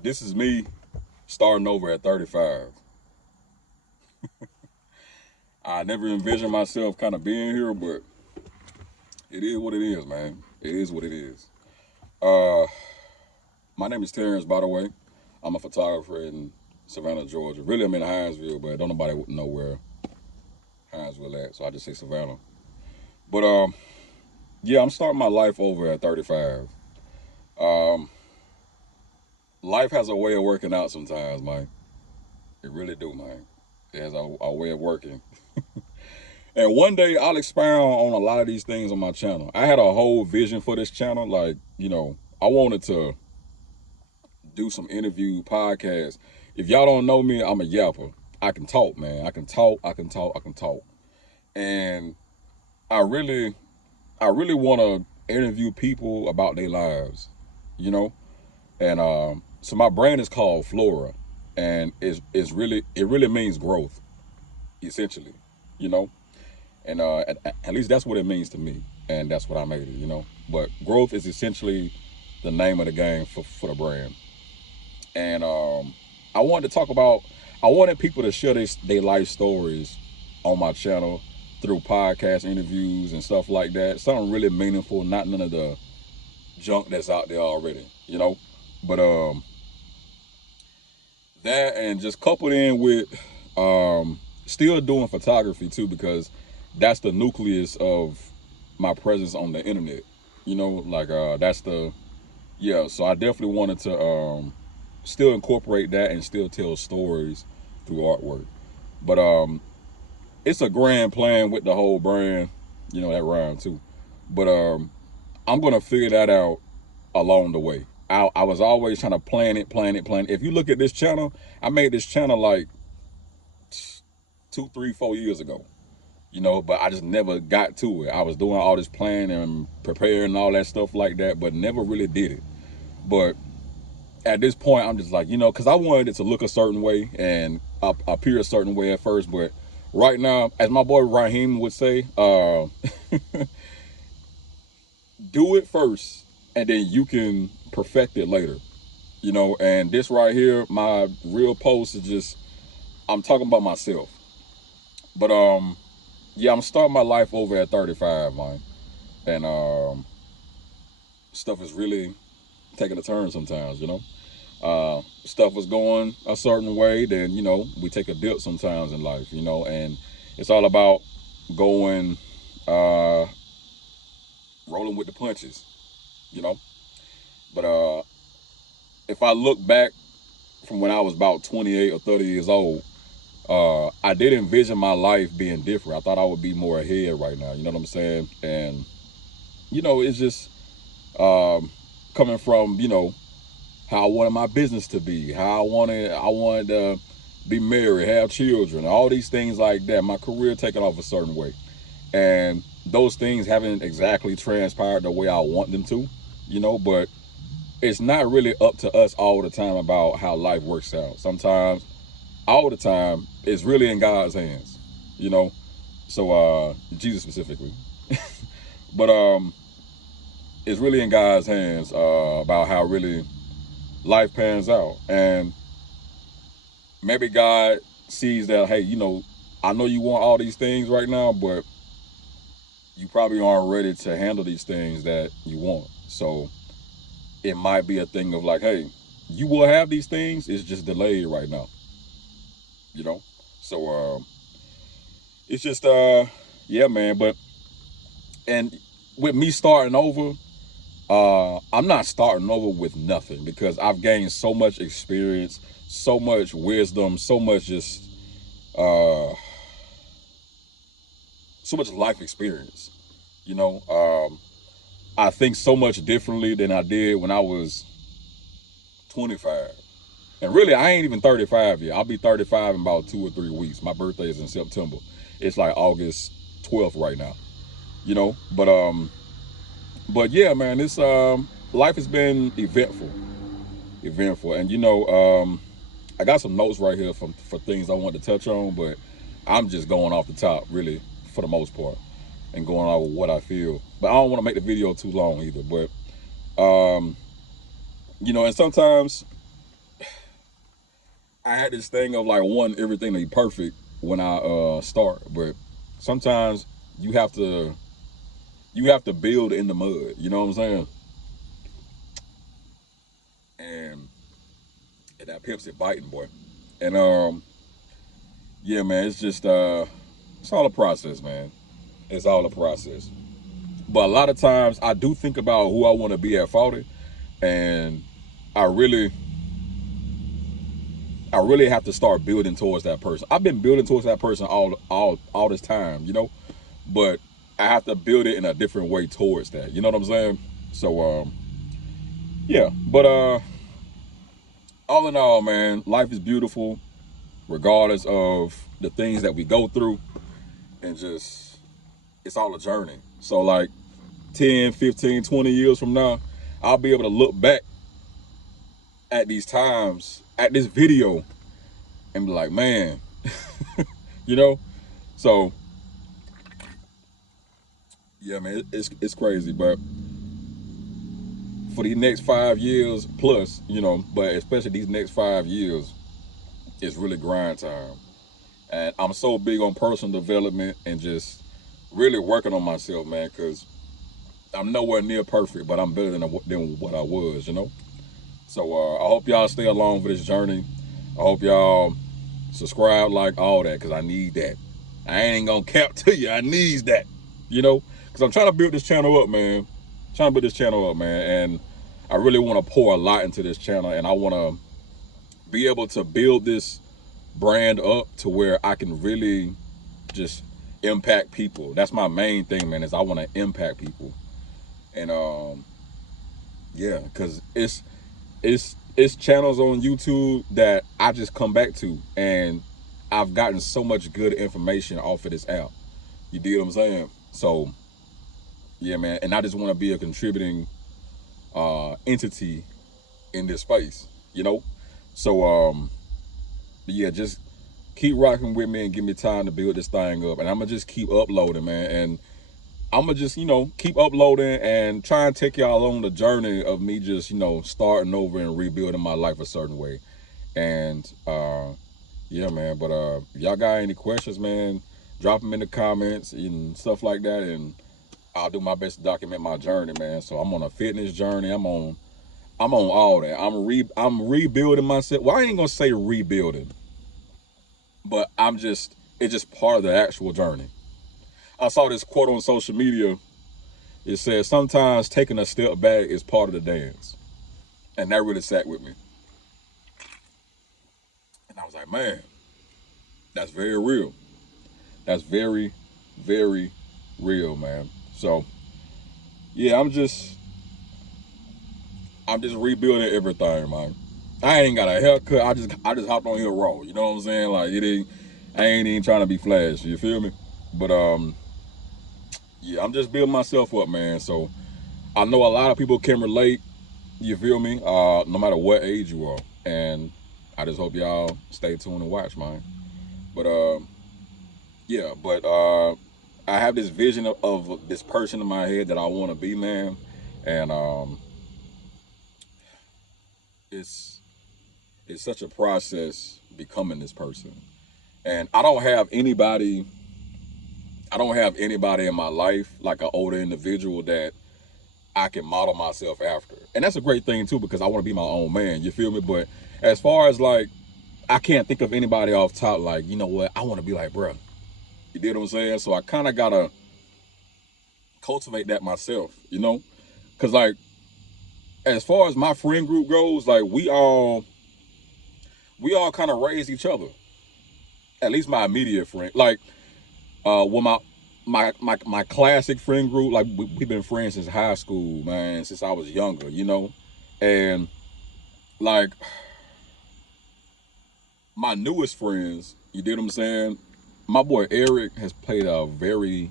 This is me starting over at 35. I never envisioned myself kind of being here, but it is what it is, man. It is what it is. Uh, my name is Terrence, by the way. I'm a photographer in Savannah, Georgia. Really, I'm in Hinesville, but don't nobody know where Hinesville at, so I just say Savannah. But yeah, I'm starting my life over at 35. Um, life has a way of working out sometimes, man. It really do, man. It has a way of working. And one day I'll expound on a lot of these things on my channel. I had a whole vision for this channel. Like, I wanted to do some interview podcasts. If y'all don't know me, I'm a yapper. I can talk, man. I can talk, I can talk, I can talk. And I really, I really want to interview people about their lives, you know? And so my brand is called Flora. And it really means growth, essentially, you know? And at least that's what it means to me, and that's what I made it. But growth is essentially the name of the game for the brand. And I wanted to talk about. I wanted people to share their life stories on my channel through podcast interviews and stuff like that. Something really meaningful, not none of the junk that's out there already. But that and just coupled in with still doing photography too, because that's the nucleus of my presence on the internet. Like that's the yeah. So I definitely wanted to still incorporate that and still tell stories through artwork. But it's a grand plan with the whole brand. That rhyme too. But I'm gonna figure that out along the way. I was always trying to plan it. If you look at this channel, I made this channel like 2, 3, 4 years ago. But I just never got to it. I was doing all this planning and preparing and all that stuff like that, but never really did it. But at this point, I'm just like, because I wanted it to look a certain way and appear a certain way at first. But right now, as my boy Raheem would say, do it first and then you can perfect it later. And this right here, my real post is just, I'm talking about myself. But yeah, I'm starting my life over at 35, man. And stuff is really taking a turn sometimes. Stuff was going a certain way, then we take a dip sometimes in life. And it's all about going uh rolling with the punches. But if I look back from when I was about 28 or 30 years old, I did envision my life being different. I thought I would be more ahead right now. You know what I'm saying? And it's just um, coming from how I wanted my business to be, how I wanted to be married, have children, all these things like that. My career taking off a certain way, and those things haven't exactly transpired the way I want them to. But it's not really up to us all the time about how life works out. Sometimes, all the time, it's really in God's hands. You know, so Jesus specifically, but it's really in God's hands about how really life pans out. And maybe God sees that, hey, I know you want all these things right now, but you probably aren't ready to handle these things that you want. So it might be a thing of like, hey, you will have these things, it's just delayed right now, you know? So it's just yeah, man. But and with me starting over, I'm not starting over with nothing because I've gained so much experience, so much wisdom, uh, so much life experience. You know, I think so much differently than I did when I was 25. And really, I ain't even 35 yet. I'll be 35 in about 2 or 3 weeks. My birthday is in September. It's like August 12th right now. But yeah, man, this life has been eventful, and I got some notes right here for things I want to touch on, but I'm just going off the top, really, for the most part, and going off what I feel. But I don't want to make the video too long either. But and sometimes I had this thing of like wanting everything to be perfect when I start, but sometimes you have to you have to build in the mud. You know what I'm saying? And, and that Pepsi biting, boy. And yeah, man, it's just it's all a process, man. It's all a process. But a lot of times I do think about who I want to be at 40, and I really I really have to start building towards that person. I've been building towards that person all this time, you know, but I have to build it in a different way towards that. You know what I'm saying? So yeah, but all in all, man, life is beautiful regardless of the things that we go through, and just it's all a journey. So like 10, 15, 20 years from now, I'll be able to look back at these times, at this video, and be like, man, you know? So yeah, man, it's crazy. But for these next 5 years plus, you know, but especially these next 5 years, it's really grind time. And I'm so big on personal development and just really working on myself, man, because I'm nowhere near perfect, but I'm better than what I was, you know? So I hope y'all stay along for this journey. I hope y'all subscribe, like all that, because I need that. I ain't gonna cap to you. I needs that, you know, because I'm trying to build this channel up, man. Trying to build this channel up, man, and I really want to pour a lot into this channel, and I want to be able to build this brand up to where I can really just impact people. That's my main thing, man. Is I want to impact people, and yeah, because it's channels on YouTube that I just come back to, and I've gotten so much good information off of this app. You dig what I'm saying? So yeah, man, and I just want to be a contributing entity in this space, you know. So yeah, just keep rocking with me and give me time to build this thing up, and I'm gonna just keep uploading, man, and I'm gonna just keep uploading and try and take y'all on the journey of me just starting over and rebuilding my life a certain way. And yeah, man. But if y'all got any questions, man, drop them in the comments and stuff like that, and I'll do my best to document my journey, man. So I'm on a fitness journey. I'm on all that. I'm rebuilding myself. Well, I ain't gonna say rebuilding, but it's just part of the actual journey. I saw this quote on social media. It says sometimes taking a step back is part of the dance, and that really sat with me. And I was like, man, that's very real. That's very, very real, man. So yeah, I'm just rebuilding everything, man. I ain't got a haircut. I just hopped on here raw. You know what I'm saying? Like it ain't. I ain't even trying to be flash. You feel me? But yeah, I'm just building myself up, man. So I know a lot of people can relate. You feel me? No matter what age you are, and I just hope y'all stay tuned and watch, man. But yeah, but I have this vision of this person in my head that I want to be, man, and it's it's such a process becoming this person. And I don't have anybody in my life like an older individual that I can model myself after. And that's a great thing too because I want to be my own man. You feel me? But as far as like, I can't think of anybody off top like, you know what, I want to be like, bruh. You did what I'm saying? So I kind of gotta cultivate that myself, you know? Cause like, as far as my friend group goes, like we all kind of raise each other. At least my immediate friend. Like, with my classic friend group, like we've been friends since high school, man, since I was younger, you know? And like my newest friends, you did what I'm saying? My boy Eric has played a very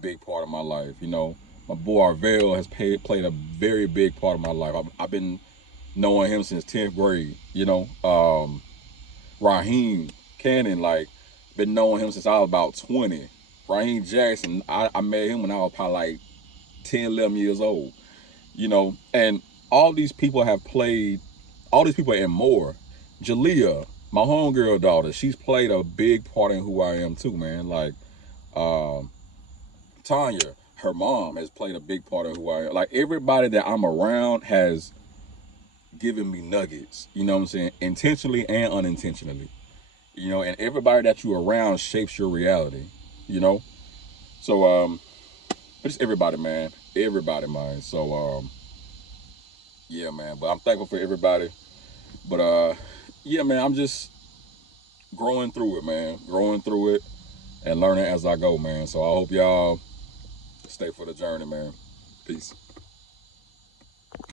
big part of my life, you know. My boy Arvell has played a very big part of my life. I've been knowing him since 10th grade, you know. Raheem Cannon, like, been knowing him since I was about 20. Raheem Jackson, I met him when I was probably like 10, 11 years old, you know. And all these people have played, all these people and more Jalea, my homegirl daughter, she's played a big part in who I am too, man. Like, um, Tanya, her mom has played a big part of who I am. Like everybody that I'm around has given me nuggets, you know what I'm saying? Intentionally and unintentionally. You know, and everybody that you're around shapes your reality, you know? So but it's everybody, man. Everybody, man. So yeah, man. But I'm thankful for everybody. But yeah, man, I'm just growing through it, man. Growing through it and learning as I go, man. So I hope y'all stay for the journey, man. Peace.